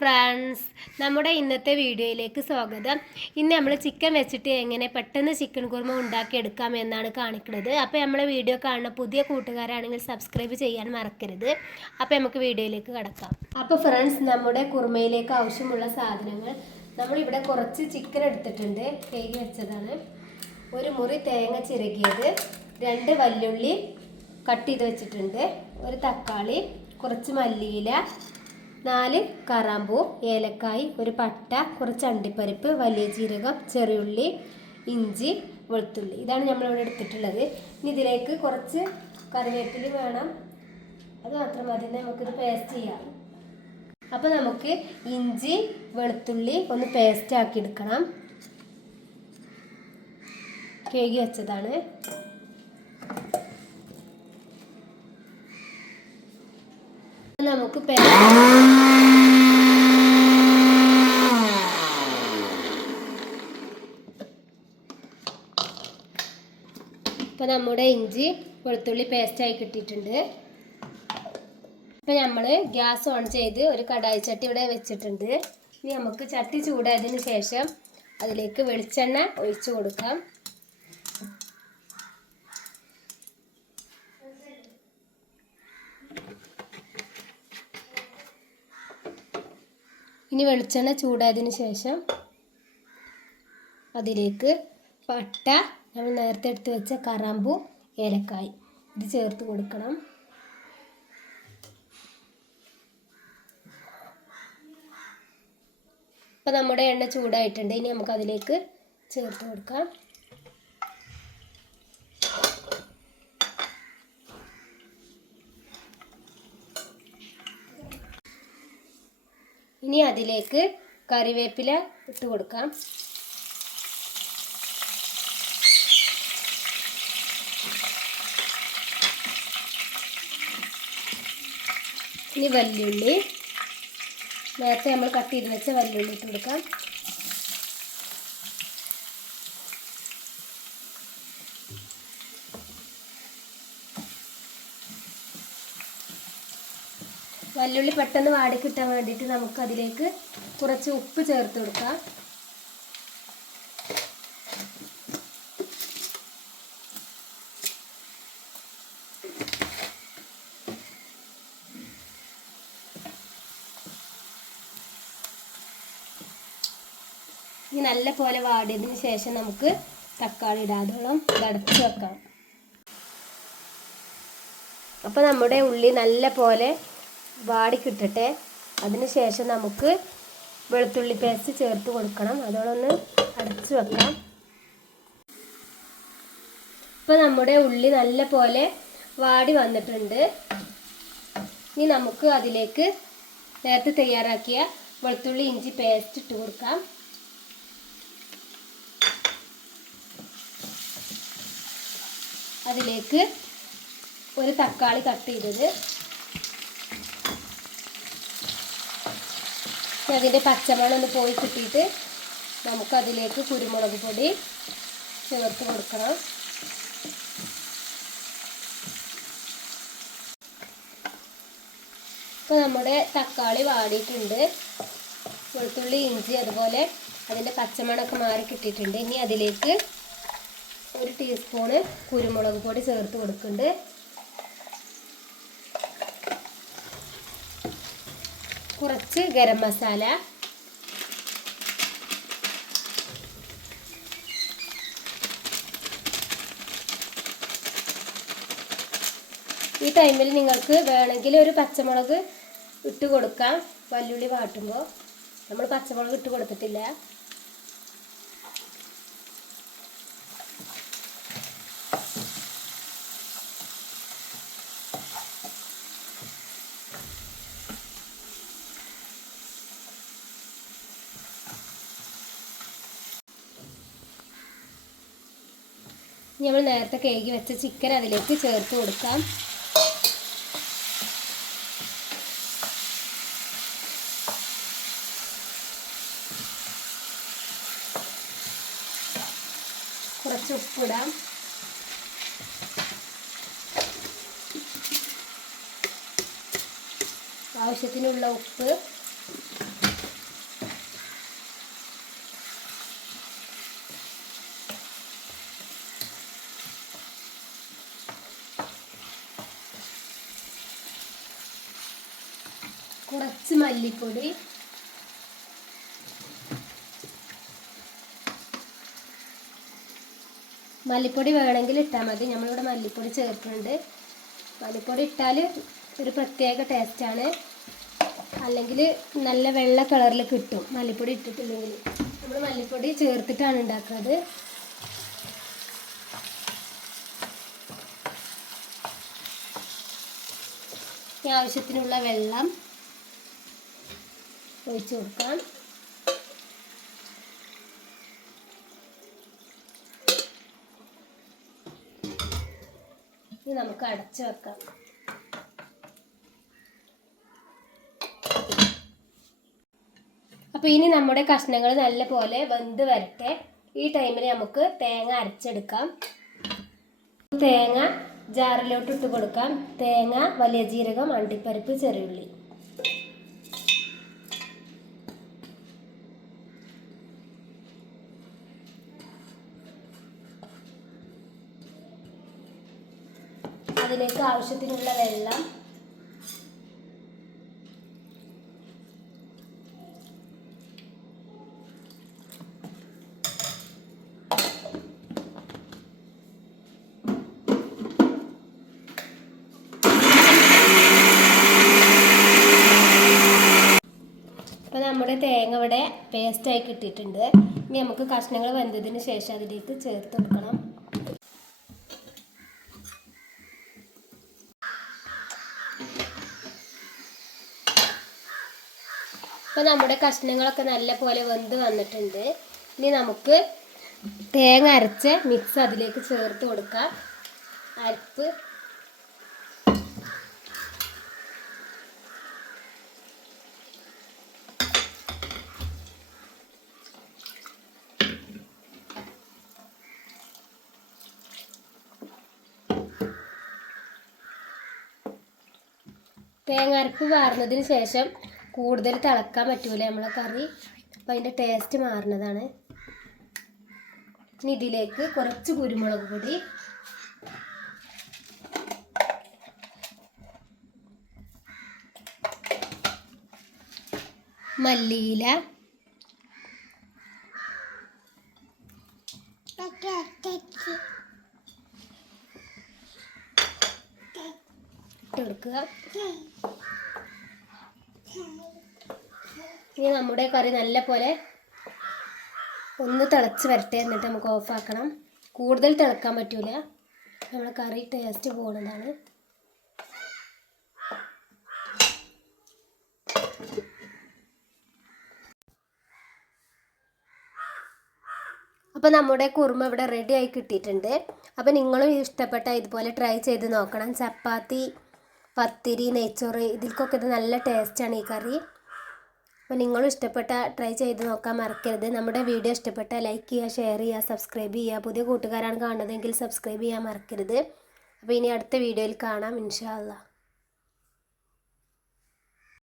Friends, നമ്മുടെ ഇന്നത്തെ വീഡിയോയിലേക്ക് സ്വാഗതം. ഇന്ന് നമ്മൾ ചിക്കൻ വെച്ചിട്ട് എങ്ങനെ പെട്ടെന്ന് ചിക്കൻ കുറുമ ഉണ്ടാക്കിയെടുക്കാം എന്നാണ് കാണിക്കുന്നത്. അപ്പോൾ നമ്മളെ വീഡിയോ കാണുന്ന പുതിയ കൂട്ടുകാരാണെങ്കിൽ സബ്സ്ക്രൈബ് ചെയ്യാൻ മറക്കരുത്. അപ്പോൾ നമുക്ക് വീഡിയോയിലേക്ക് കടക്കാം. അപ്പോൾ ഫ്രണ്ട്സ്, നമ്മുടെ കുറുമയിലേക്ക് ആവശ്യമുള്ള സാധനങ്ങൾ നമ്മളിവിടെ കുറച്ച് ചിക്കൻ എടുത്തിട്ടുണ്ട്, കഴുകി വെച്ചതാണ്. ഒരു മുറി തേങ്ങ ചിരകിയത്, 2 വല്ലുള്ളി കട്ട് ചെയ്ത് വെച്ചിട്ടുണ്ട്, ഒരു തക്കാളി, കുറച്ച് മല്ലിയില, 4 കറാമ്പൂ, ഏലക്കായ്, ഒരു പട്ട, കുറച്ച് അണ്ടിപ്പരിപ്പ്, വലിയ ജീരകം, ചെറിയുള്ളി, ഇഞ്ചി, വെളുത്തുള്ളി. ഇതാണ് നമ്മളിവിടെ എടുത്തിട്ടുള്ളത്. ഇനി ഇതിലേക്ക് കുറച്ച് കറിവേപ്പില വേണം, അത് മാത്രം മതി. നമുക്കിത് പേസ്റ്റ് ചെയ്യാം. അപ്പോൾ നമുക്ക് ഇഞ്ചി വെളുത്തുള്ളി ഒന്ന് പേസ്റ്റ് ആക്കി എടുക്കണം. കഴുകി വെച്ചതാണ്. നമുക്ക് ഇപ്പോൾ നമ്മുടെ ഇഞ്ചി വെളുത്തുള്ളി പേസ്റ്റായി കിട്ടിയിട്ടുണ്ട്. ഇപ്പോൾ നമ്മൾ ഗ്യാസ് ഓൺ ചെയ്ത് ഒരു കടായി ചട്ടി ഇവിടെ വെച്ചിട്ടുണ്ട്. ഇനി നമുക്ക് ചട്ടി ചൂടായതിന് ശേഷം അതിലേക്ക് വെളിച്ചെണ്ണ ഒഴിച്ചു കൊടുക്കാം. ഇനി വെളിച്ചെണ്ണ ചൂടായതിന് ശേഷം അതിലേക്ക് പട്ട, നമ്മൾ നേരത്തെ എടുത്ത് വെച്ച കറാമ്പൂ, ഏലക്കായ് ഇത് ചേർത്ത് കൊടുക്കണം. ഇപ്പോൾ നമ്മുടെ എണ്ണ ചൂടായിട്ടുണ്ട്. ഇനി നമുക്ക് അതിലേക്ക് ചേർത്ത് കൊടുക്കാം. ഇനി അതിലേക്ക് കറിവേപ്പില ഇട്ട് കൊടുക്കാം. ഇനി വല്യുള്ളി, നേരത്തെ നമ്മൾ കട്ട് ചെയ്ത് വെച്ച വല്യുള്ളി ഇട്ട് കൊടുക്കാം. വല്ലുള്ളി പെട്ടെന്ന് വാടി കിട്ടാൻ വേണ്ടിയിട്ട് നമുക്ക് അതിലേക്ക് കുറച്ച് ഉപ്പ് ചേർത്ത് കൊടുക്കാം. ഇനി നല്ല പോലെ വാടിയതിന് ശേഷം നമുക്ക് തക്കാളി ഇടാതോളം അടച്ച് വെക്കാം. അപ്പോൾ നമ്മുടെ ഉള്ളി നല്ല പോലെ വാടി കിട്ടട്ടെ. അതിന് ശേഷം നമുക്ക് വെളുത്തുള്ളി പേസ്റ്റ് ചേർത്ത് കൊടുക്കണം. അതോടൊന്ന് അടച്ചു വെക്കാം. ഇപ്പോൾ നമ്മുടെ ഉള്ളി നല്ല പോലെ വാടി വന്നിട്ടുണ്ട്. ഇനി നമുക്ക് അതിലേക്ക് നേരത്തെ തയ്യാറാക്കിയ വെളുത്തുള്ളി ഇഞ്ചി പേസ്റ്റ് ഇട്ട് കൊടുക്കാം. അതിലേക്ക് ഒരു തക്കാളി കട്ട് ചെയ്തത്, അതിൻ്റെ പച്ചമണം ഒന്ന് പോയി കിട്ടിയിട്ട് നമുക്കതിലേക്ക് കുരുമുളക് പൊടി ചേർത്ത് കൊടുക്കണം. ഇപ്പോൾ നമ്മുടെ തക്കാളി വാടിയിട്ടുണ്ട്. വെളുത്തുള്ളി ഇഞ്ചി അതുപോലെ അതിൻ്റെ പച്ചമണമൊക്കെ മാറി കിട്ടിയിട്ടുണ്ട്. ഇനി അതിലേക്ക് 1 ടീസ്പൂണ് കുരുമുളക് പൊടി ചേർത്ത് കൊടുക്കുന്നുണ്ട്. കുറച്ച് ഗരം മസാല, ഈ ടൈമിൽ നിങ്ങൾക്ക് വേണമെങ്കിൽ ഒരു പച്ചമുളക് ഇട്ട് കൊടുക്കാം. വല്ലുള്ളി വാട്ടുമ്പോൾ നമ്മൾ പച്ചമുളക് ഇട്ട് കൊടുത്തിട്ടില്ല. നമ്മൾ നേരത്തെ കഴുകി വെച്ച ചിക്കൻ അതിലേക്ക് ചേർത്ത് കൊടുക്കാം. കുറച്ച് ഉപ്പിടാം. ആവശ്യത്തിനുള്ള ഉപ്പ്, കുറച്ച് മല്ലിപ്പൊടി, മല്ലിപ്പൊടി വേണമെങ്കിൽ ഇട്ടാൽ മതി. നമ്മളിവിടെ മല്ലിപ്പൊടി ചേർക്കുന്നുണ്ട്. മല്ലിപ്പൊടി ഇട്ടാൽ ഒരു പ്രത്യേക ടേസ്റ്റാണ്. അല്ലെങ്കിൽ നല്ല വെള്ള കളറിൽ കിട്ടും മല്ലിപ്പൊടി ഇട്ടിട്ടില്ലെങ്കിൽ. നമ്മൾ മല്ലിപ്പൊടി ചേർത്തിട്ടാണ് ഉണ്ടാക്കുന്നത്. ആവശ്യത്തിനുള്ള വെള്ളം ഒഴിച്ചു കൊടുക്കാം. ഇനി നമുക്ക് അടച്ചു വെക്കാം. അപ്പോൾ ഇനി നമ്മുടെ കഷ്ണങ്ങൾ നല്ല പോലെ വെന്ത് വരട്ടെ. ഈ ടൈമിൽ നമുക്ക് തേങ്ങ അരച്ചെടുക്കാം. തേങ്ങ ജാറിലോട്ട് ഇട്ട് കൊടുക്കാം. തേങ്ങ, വലിയ ജീരകം, അണ്ടിപ്പരിപ്പ്, ചെറിയുള്ളി. അതിലേക്ക് ആവശ്യത്തിനുള്ള വെള്ളം, അപ്പോൾ നമ്മുടെ തേങ്ങ ഇവിടെ പേസ്റ്റായി കിട്ടിയിട്ടുണ്ട്. ഇനി നമുക്ക് കഷ്ണങ്ങൾ വെന്തതിന് ശേഷം അതിലേക്ക് ചേർത്ത് കൊടുക്കണം. അപ്പോൾ നമ്മുടെ കഷ്ണങ്ങളൊക്കെ നല്ല പോലെ വെന്ത് വന്നിട്ടുണ്ട്. ഇനി നമുക്ക് തേങ്ങ അരച്ച മിക്സ് അതിലേക്ക് ചേർത്ത് കൊടുക്കാം. അരപ്പ് തേങ്ങ അരപ്പ് വാർന്നതിന് ശേഷം കൂടുതൽ തിളക്കാൻ പറ്റൂല നമ്മളെ കറി. അപ്പം അതിൻ്റെ ടേസ്റ്റ് മാറുന്നതാണ്. ഇനി ഇതിലേക്ക് കുറച്ച് കുരുമുളക് പൊടി, മല്ലിയില, ഇട്ടെടുക്കുക. ഇനി നമ്മുടെ കറി നല്ല പോലെ ഒന്ന് തിളച്ച് വരട്ടെ. എന്നിട്ട് നമുക്ക് ഓഫാക്കണം. കൂടുതൽ തിളക്കാൻ പറ്റൂല, നമ്മുടെ കറി ടേസ്റ്റ് പോകുന്നതാണ്. അപ്പോൾ നമ്മുടെ കുറുമ ഇവിടെ റെഡി ആയി കിട്ടിയിട്ടുണ്ട്. അപ്പോൾ നിങ്ങളും ഇഷ്ടപ്പെട്ട ഇതുപോലെ ട്രൈ ചെയ്ത് നോക്കണം. ചപ്പാത്തി, പത്തിരി, നെയ്ച്ചോറ് ഇതിൽക്കൊക്കെ ഇത് നല്ല ടേസ്റ്റാണ് ഈ കറി. അപ്പോൾ നിങ്ങളും ഇഷ്ടപ്പെട്ട ട്രൈ ചെയ്ത് നോക്കാൻ മറക്കരുത്. നമ്മുടെ വീഡിയോ ഇഷ്ടപ്പെട്ടാൽ ലൈക്ക് ചെയ്യുക, ഷെയർ ചെയ്യുക, സബ്സ്ക്രൈബ് ചെയ്യുക. പുതിയ കൂട്ടുകാരാണ് കാണുന്നതെങ്കിൽ സബ്സ്ക്രൈബ് ചെയ്യാൻ മറക്കരുത്. അപ്പോൾ ഇനി അടുത്ത വീഡിയോയിൽ കാണാം ഇൻഷാ അല്ലാഹ്.